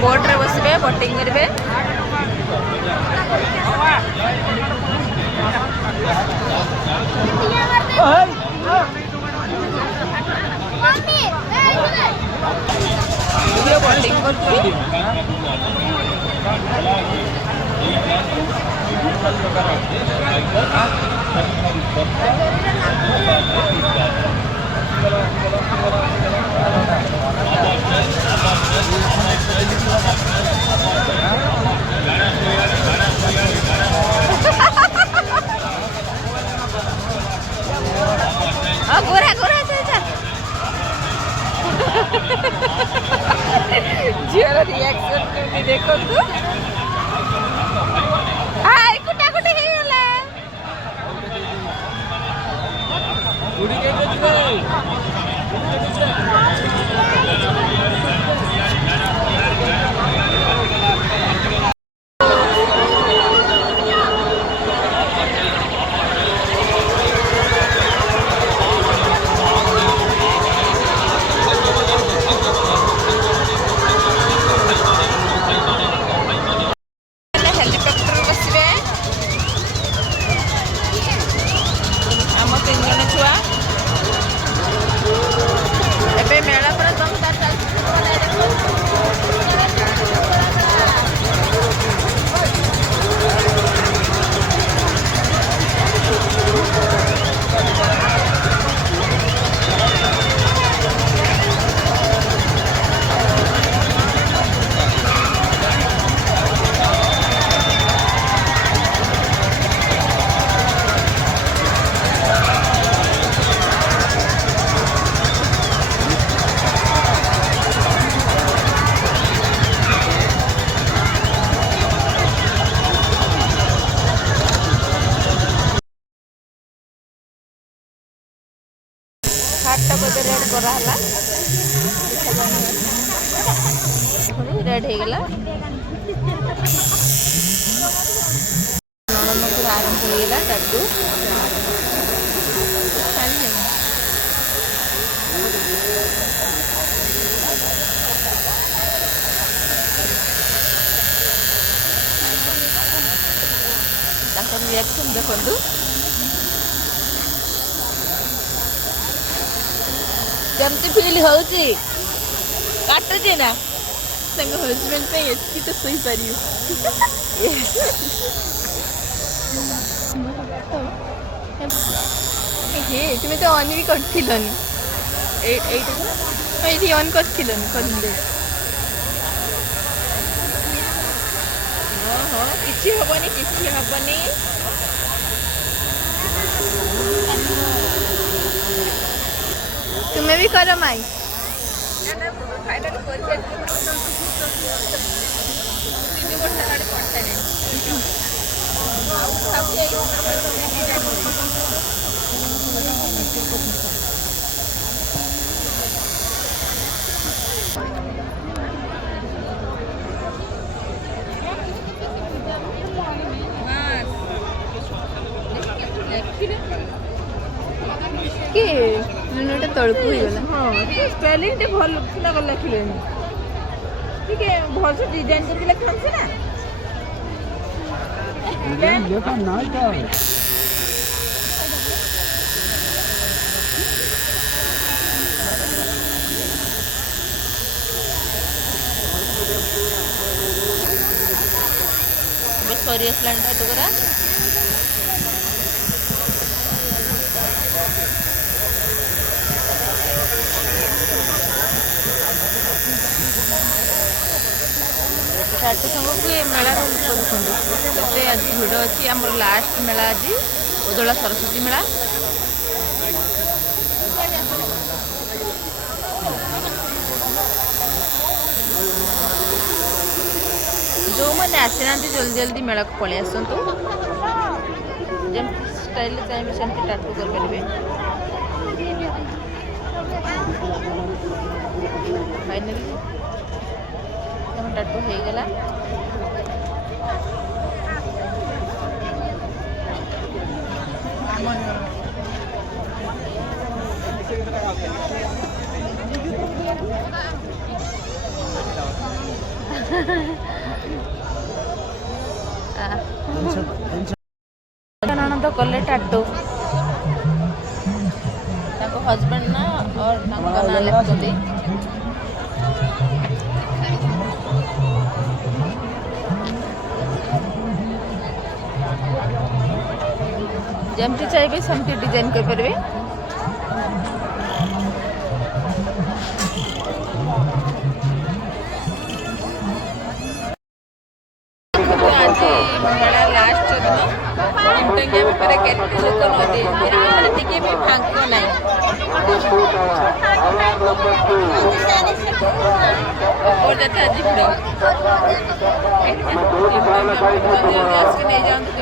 boat रे बसबे boating करबे boating करती गोरा गोरा झील रिएक्शन करके देखो तो हाय कुटा कुटी हे गला उड़ी के रेड हो गला आरंभ हो गला टट्टू रिएक्शन देखु केमती फील होची काटुची ना संग हस्बैंड पे एतकी तो सही पारी हे तुम्हें तो ऑन भी करथिलनी एठी ऑन करथिलनी करले ओहो किछि हबनी तुम्हें भी करो माई लुनटा तड़कू हो गला हां स्पेलिंग ते भल ना गला लिखलेनी ठीक है भल से डिजाइन करके लिखम से ना देखो ना का बस सॉरी स्लैंड तो करा षाठी संघ को ये मेला करते आज भिड़ अच्छी आम लास्ट मेला आज उदला सरस्वती मेला जो मैंने आसी ना जल्दी जल्दी मेला को पलि आसतु जमी स्टाइल चाहिए सेमती टाटू करेंगे फाइनली टाटू हो गला ननद कले टाटू हजबैंड ना और ना लिखुंदी जमती चाहिए समती डिजाइन कर पारे आज मेला लास्ट दिन केते लोक नदी टिके भी फांक ना और जाता आज भिड़ नहीं जाते